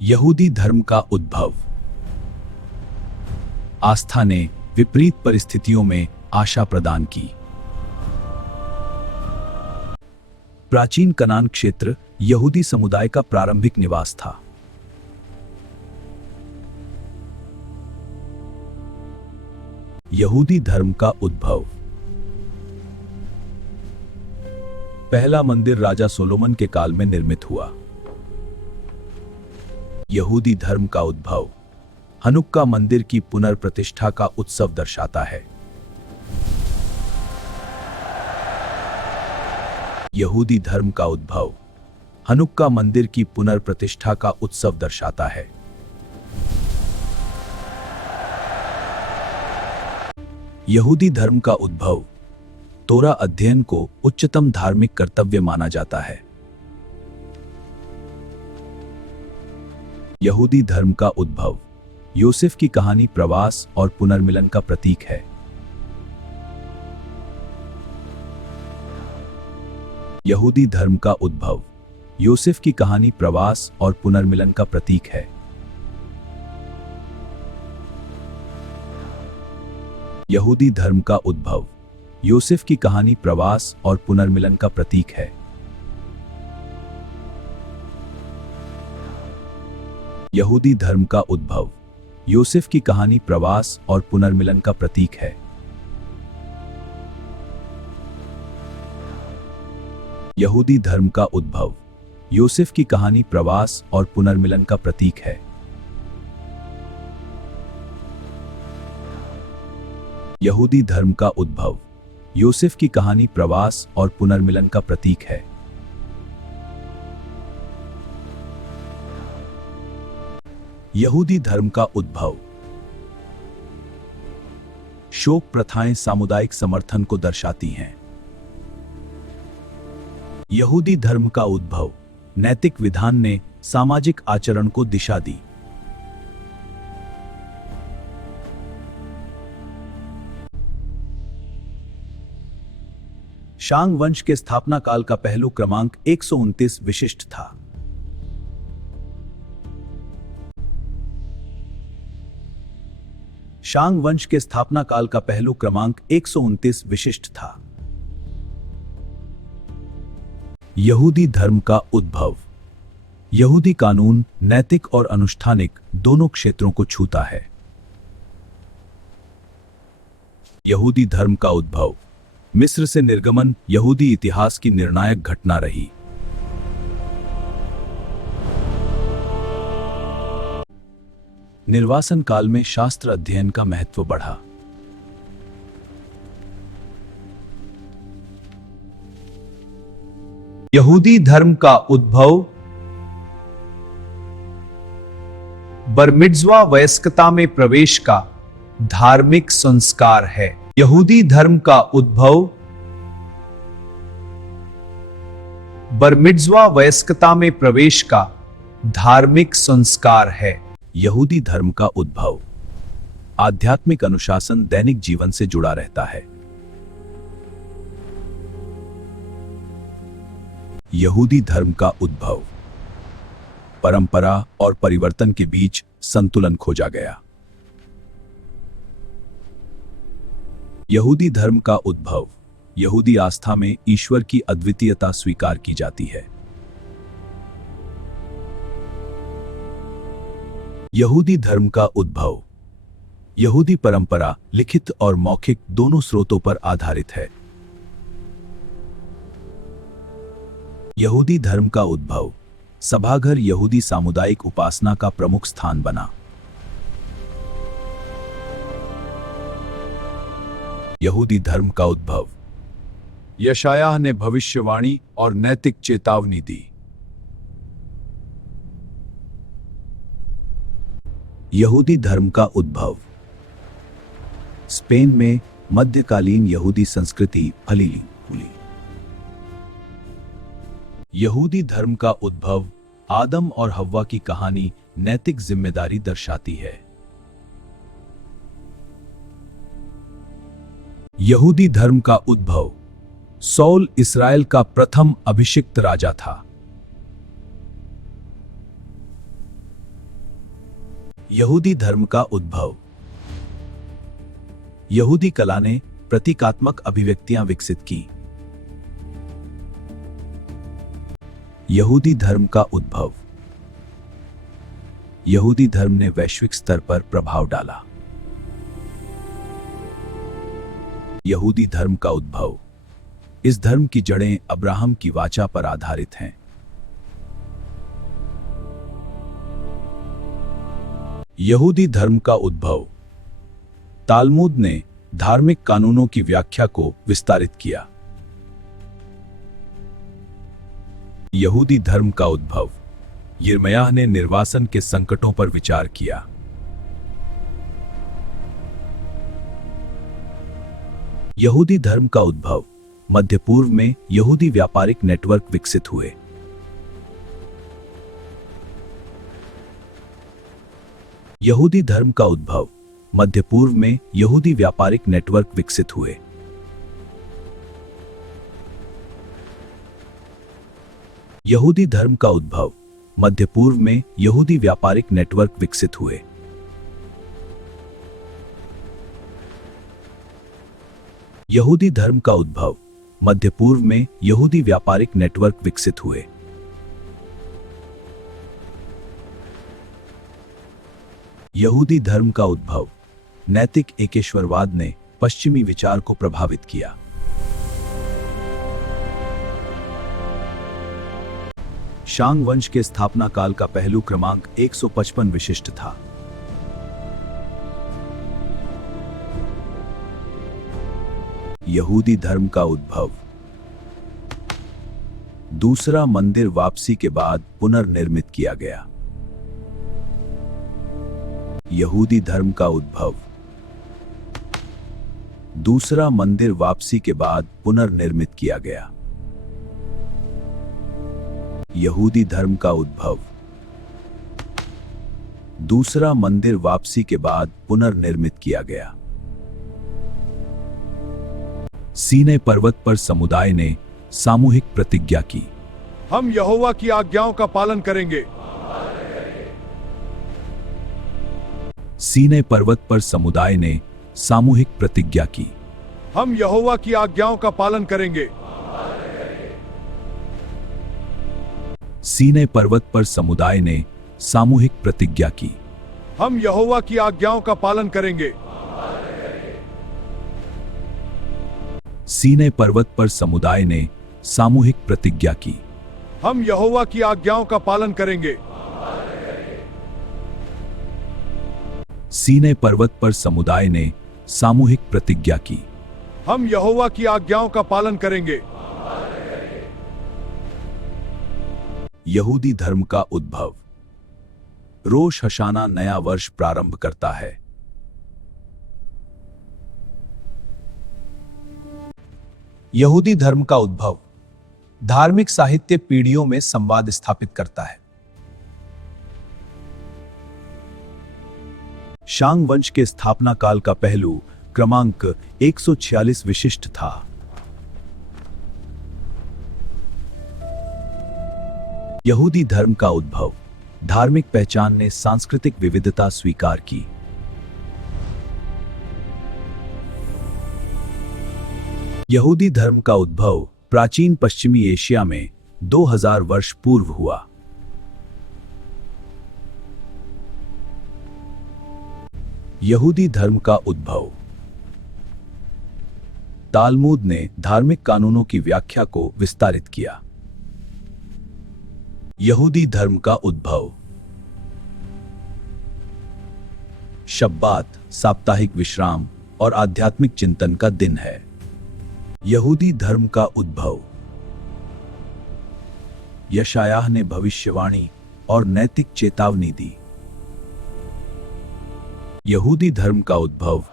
यहूदी धर्म का उद्भव। आस्था ने विपरीत परिस्थितियों में आशा प्रदान की। प्राचीन कनान क्षेत्र यहूदी समुदाय का प्रारंभिक निवास था। यहूदी धर्म का उद्भव। पहला मंदिर राजा सोलोमन के काल में निर्मित हुआ। यहूदी धर्म का उद्भव हनुक्का मंदिर की पुनर्प्रतिष्ठा का उत्सव दर्शाता है। यहूदी धर्म का उद्भव हनुक्का मंदिर की पुनर्प्रतिष्ठा का उत्सव दर्शाता है। यहूदी धर्म का उद्भव तोरा अध्ययन को उच्चतम धार्मिक कर्तव्य माना जाता है। यहूदी धर्म का उद्भव यूसुफ की कहानी प्रवास और पुनर्मिलन का प्रतीक है। यहूदी धर्म का उद्भव यूसुफ की कहानी प्रवास और पुनर्मिलन का प्रतीक है। यहूदी धर्म का उद्भव यूसुफ की कहानी प्रवास और पुनर्मिलन का प्रतीक है। यहूदी धर्म का उद्भव यूसुफ की कहानी प्रवास और पुनर्मिलन का प्रतीक है। यहूदी धर्म का उद्भव यूसुफ की कहानी प्रवास और पुनर्मिलन का प्रतीक है। यहूदी धर्म का उद्भव यूसुफ की कहानी प्रवास और पुनर्मिलन का प्रतीक है। यहूदी धर्म का उद्भव शोक प्रथाएं सामुदायिक समर्थन को दर्शाती हैं। यहूदी धर्म का उद्भव नैतिक विधान ने सामाजिक आचरण को दिशा दी। शांग वंश के स्थापना काल का पहलू क्रमांक 129 विशिष्ट था। शांग वंश के स्थापना काल का पहलू क्रमांक 129 विशिष्ट था। यहूदी धर्म का उद्भव यहूदी कानून नैतिक और अनुष्ठानिक दोनों क्षेत्रों को छूता है। यहूदी धर्म का उद्भव मिस्र से निर्गमन यहूदी इतिहास की निर्णायक घटना रही। निर्वासन काल में शास्त्र अध्ययन का महत्व बढ़ा। यहूदी धर्म का उद्भव बरमिज़्वा वयस्कता में प्रवेश का धार्मिक संस्कार है। यहूदी धर्म का उद्भव बरमिज़्वा वयस्कता में प्रवेश का धार्मिक संस्कार है। यहूदी धर्म का उद्भव आध्यात्मिक अनुशासन दैनिक जीवन से जुड़ा रहता है। यहूदी धर्म का उद्भव परंपरा और परिवर्तन के बीच संतुलन खोजा गया। यहूदी धर्म का उद्भव यहूदी आस्था में ईश्वर की अद्वितीयता स्वीकार की जाती है। यहूदी धर्म का उद्भव यहूदी परंपरा लिखित और मौखिक दोनों स्रोतों पर आधारित है। यहूदी धर्म का उद्भव सभाघर यहूदी सामुदायिक उपासना का प्रमुख स्थान बना। यहूदी धर्म का उद्भव यशायाह ने भविष्यवाणी और नैतिक चेतावनी दी। यहूदी धर्म का उद्भव स्पेन में मध्यकालीन यहूदी संस्कृति फली फूली। यहूदी धर्म का उद्भव आदम और हव्वा की कहानी नैतिक जिम्मेदारी दर्शाती है। यहूदी धर्म का उद्भव सौल इस्राएल का प्रथम अभिषिक्त राजा था। यहूदी धर्म का उद्भव। यहूदी कला ने प्रतीकात्मक अभिव्यक्तियां विकसित की। यहूदी धर्म का उद्भव। यहूदी धर्म ने वैश्विक स्तर पर प्रभाव डाला। यहूदी धर्म का उद्भव। इस धर्म की जड़ें अब्राहम की वाचा पर आधारित हैं। यहूदी धर्म का उद्भव। तालमुद ने धार्मिक कानूनों की व्याख्या को विस्तारित किया। यहूदी धर्म का उद्भव। यिर्मयाह ने निर्वासन के संकटों पर विचार किया। यहूदी धर्म का उद्भव। मध्य पूर्व में यहूदी व्यापारिक नेटवर्क विकसित हुए। यहूदी धर्म का उद्भव। मध्य पूर्व में यहूदी व्यापारिक नेटवर्क विकसित हुए। यहूदी धर्म का उद्भव। मध्य पूर्व में यहूदी व्यापारिक नेटवर्क विकसित हुए। यहूदी धर्म का उद्भव। मध्य पूर्व में यहूदी व्यापारिक नेटवर्क विकसित हुए। यहूदी धर्म का उद्भव। नैतिक एकेश्वरवाद ने पश्चिमी विचार को प्रभावित किया। शांग वंश के स्थापना काल का पहलू क्रमांक 155 विशिष्ट था। यहूदी धर्म का उद्भव। दूसरा मंदिर वापसी के बाद पुनर्निर्मित किया गया। यहूदी धर्म का उद्भव। दूसरा मंदिर वापसी के बाद पुनर्निर्मित किया गया। यहूदी धर्म का उद्भव। दूसरा मंदिर वापसी के बाद पुनर्निर्मित किया गया। सीनै पर्वत पर समुदाय ने सामूहिक प्रतिज्ञा की। हम यहोवा की आज्ञाओं का पालन करेंगे। सीनै पर्वत पर समुदाय ने सामूहिक प्रतिज्ञा की। हम यहोवा की आज्ञाओं का पालन करेंगे। सीनै पर्वत पर समुदाय ने सामूहिक प्रतिज्ञा की। हम यहोवा की आज्ञाओं का पालन करेंगे। सीनै पर्वत पर समुदाय ने सामूहिक प्रतिज्ञा की। हम यहोवा की आज्ञाओं का पालन करेंगे। सीनै पर्वत पर समुदाय ने सामूहिक प्रतिज्ञा की। हम यहोवा की आज्ञाओं का पालन करेंगे। यहूदी धर्म का उद्भव। रोश हशाना नया वर्ष प्रारंभ करता है। यहूदी धर्म का उद्भव। धार्मिक साहित्य पीढ़ियों में संवाद स्थापित करता है। शांग वंश के स्थापना काल का पहलू क्रमांक 146 विशिष्ट था। यहूदी धर्म का उद्भव। धार्मिक पहचान ने सांस्कृतिक विविधता स्वीकार की। यहूदी धर्म का उद्भव प्राचीन पश्चिमी एशिया में 2000 वर्ष पूर्व हुआ। यहूदी धर्म का उद्भव। तालमुद ने धार्मिक कानूनों की व्याख्या को विस्तारित किया। यहूदी धर्म का उद्भव। शब्बात साप्ताहिक विश्राम और आध्यात्मिक चिंतन का दिन है। यहूदी धर्म का उद्भव। यशायाह ने भविष्यवाणी और नैतिक चेतावनी दी। यहूदी धर्म का उद्भव।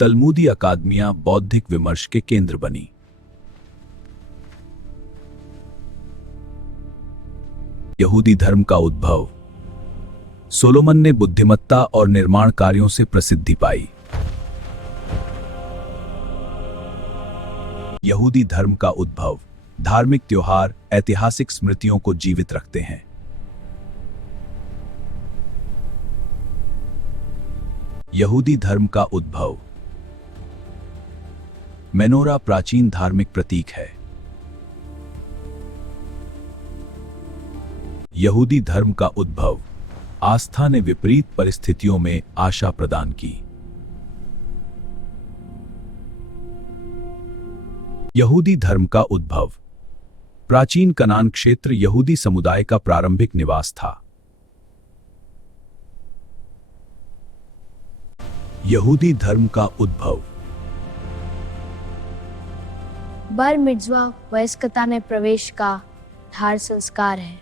तलमूदी अकादमियां बौद्धिक विमर्श के केंद्र बनी। यहूदी धर्म का उद्भव। सोलोमन ने बुद्धिमत्ता और निर्माण कार्यों से प्रसिद्धि पाई। यहूदी धर्म का उद्भव। धार्मिक त्योहार ऐतिहासिक स्मृतियों को जीवित रखते हैं। यहूदी धर्म का उद्भव। मेनोरा प्राचीन धार्मिक प्रतीक है। यहूदी धर्म का उद्भव। आस्था ने विपरीत परिस्थितियों में आशा प्रदान की। यहूदी धर्म का उद्भव। प्राचीन कनान क्षेत्र यहूदी समुदाय का प्रारंभिक निवास था। यहूदी धर्म का उद्भव। बर मिज़्वा वयस्कता में प्रवेश का धार संस्कार है।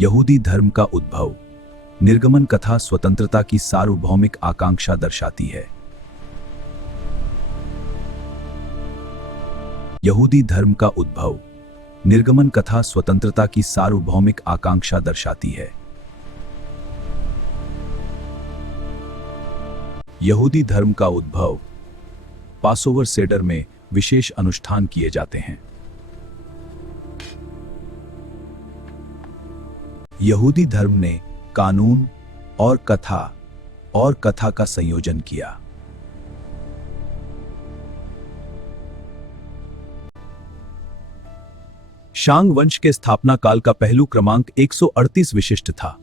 यहूदी धर्म का उद्भव। निर्गमन कथा स्वतंत्रता की सार्वभौमिक आकांक्षा दर्शाती है। यहूदी धर्म का उद्भव। निर्गमन कथा स्वतंत्रता की सार्वभौमिक आकांक्षा दर्शाती है। यहूदी धर्म का उद्भव। पासोवर सेडर में विशेष अनुष्ठान किए जाते हैं। यहूदी धर्म ने कानून और कथा का संयोजन किया। शांग वंश के स्थापना काल का पहलू क्रमांक 138 विशिष्ट था।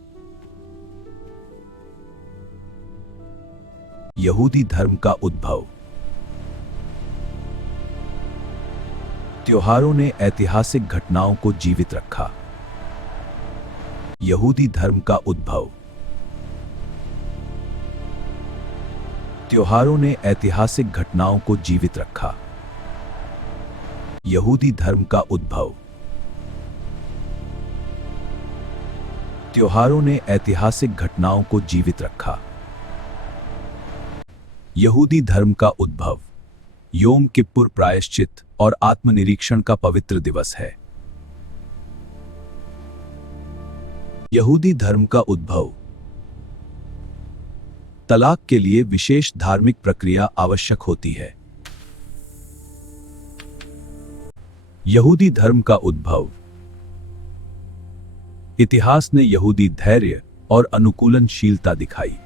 यहूदी धर्म का उद्भव। त्योहारों ने ऐतिहासिक घटनाओं को जीवित रखा। यहूदी धर्म का उद्भव। त्योहारों ने ऐतिहासिक घटनाओं को जीवित रखा। यहूदी धर्म का उद्भव। त्योहारों ने ऐतिहासिक घटनाओं को जीवित रखा। यहूदी धर्म का उद्भव। योम किप्पुर प्रायश्चित और आत्मनिरीक्षण का पवित्र दिवस है। यहूदी धर्म का उद्भव। तलाक के लिए विशेष धार्मिक प्रक्रिया आवश्यक होती है। यहूदी धर्म का उद्भव। इतिहास ने यहूदी धैर्य और अनुकूलनशीलता दिखाई।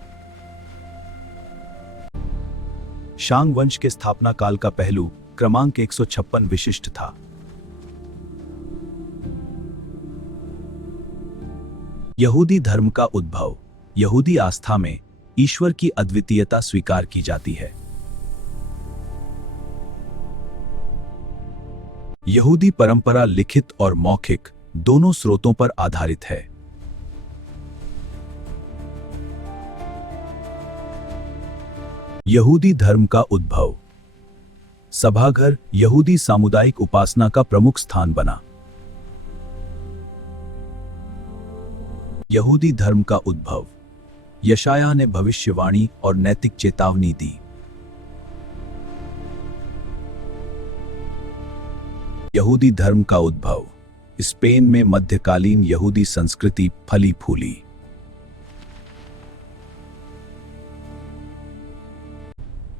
शांग वंश के स्थापना काल का पहलू क्रमांक 156 विशिष्ट था। यहूदी धर्म का उद्भव। यहूदी आस्था में ईश्वर की अद्वितीयता स्वीकार की जाती है। यहूदी परंपरा लिखित और मौखिक दोनों स्रोतों पर आधारित है। यहूदी धर्म का उद्भव। सभाघर यहूदी सामुदायिक उपासना का प्रमुख स्थान बना। यहूदी धर्म का उद्भव। यशायाह ने भविष्यवाणी और नैतिक चेतावनी दी। यहूदी धर्म का उद्भव। स्पेन में मध्यकालीन यहूदी संस्कृति फली फूली।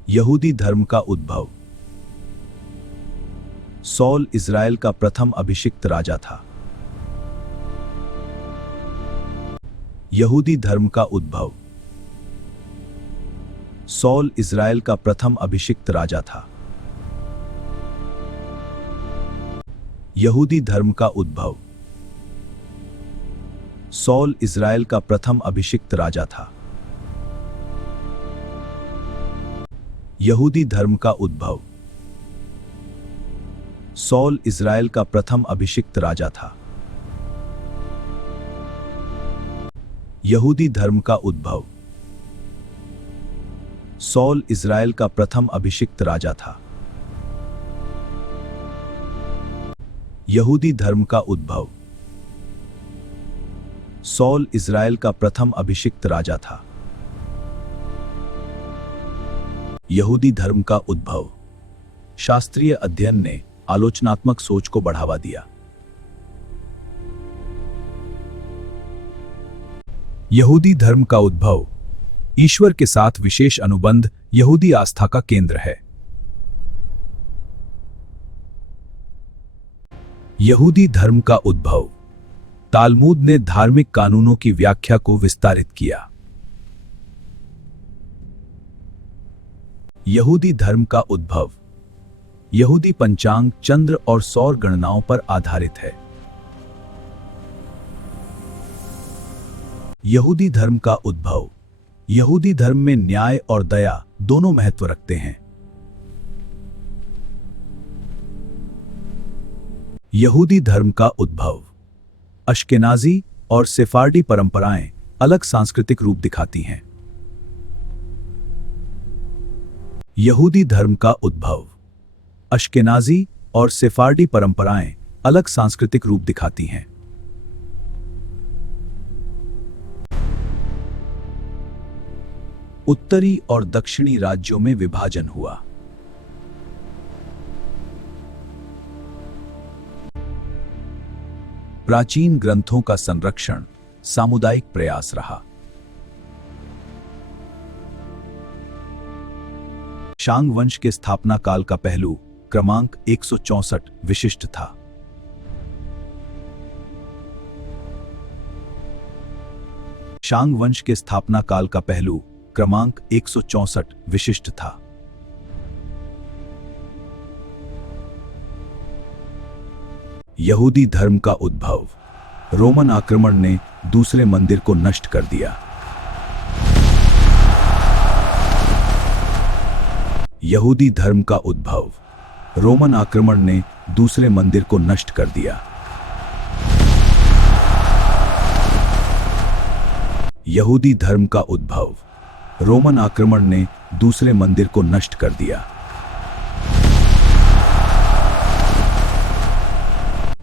यहूदी धर्म का उद्भव। सौल इज़राइल का प्रथम अभिषिक्त राजा था। यहूदी धर्म का उद्भव। सौल इज़राइल का प्रथम अभिषिक्त राजा था। यहूदी धर्म का उद्भव। सौल इज़राइल का प्रथम अभिषिक्त राजा था। यहूदी धर्म का उद्भव। सौल इज़राइल का प्रथम अभिषिक्त राजा था। यहूदी धर्म का उद्भव। सौल इज़राइल का प्रथम अभिषिक्त राजा था। यहूदी धर्म का उद्भव। सौल इज़राइल का प्रथम अभिषिक्त राजा था। यहूदी धर्म का उद्भव। शास्त्रीय अध्ययन ने आलोचनात्मक सोच को बढ़ावा दिया। यहूदी धर्म का उद्भव। ईश्वर के साथ विशेष अनुबंध यहूदी आस्था का केंद्र है। यहूदी धर्म का उद्भव। तालमुद ने धार्मिक कानूनों की व्याख्या को विस्तारित किया। यहूदी धर्म का उद्भव। यहूदी पंचांग चंद्र और सौर गणनाओं पर आधारित है। यहूदी धर्म का उद्भव। यहूदी धर्म में न्याय और दया दोनों महत्व रखते हैं। यहूदी धर्म का उद्भव। अश्केनाजी और सेफारडी परंपराएं अलग सांस्कृतिक रूप दिखाती हैं। यहूदी धर्म का उद्भव। अश्केनाजी और सेफारडी परंपराएं अलग सांस्कृतिक रूप दिखाती हैं। उत्तरी और दक्षिणी राज्यों में विभाजन हुआ। प्राचीन ग्रंथों का संरक्षण सामुदायिक प्रयास रहा। शांग वंश के स्थापना काल का पहलू क्रमांक 164 विशिष्ट था। शांग वंश के स्थापना काल का पहलू क्रमांक 164 विशिष्ट था। यहूदी धर्म का उद्भव। रोमन आक्रमण ने दूसरे मंदिर को नष्ट कर दिया। यहूदी धर्म का उद्भव। रोमन आक्रमण ने दूसरे मंदिर को नष्ट कर दिया। यहूदी धर्म का उद्भव। रोमन आक्रमण ने दूसरे मंदिर को नष्ट कर दिया।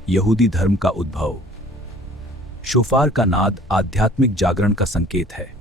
यहूदी धर्म का उद्भव। शोफार का नाद आध्यात्मिक जागरण का संकेत है।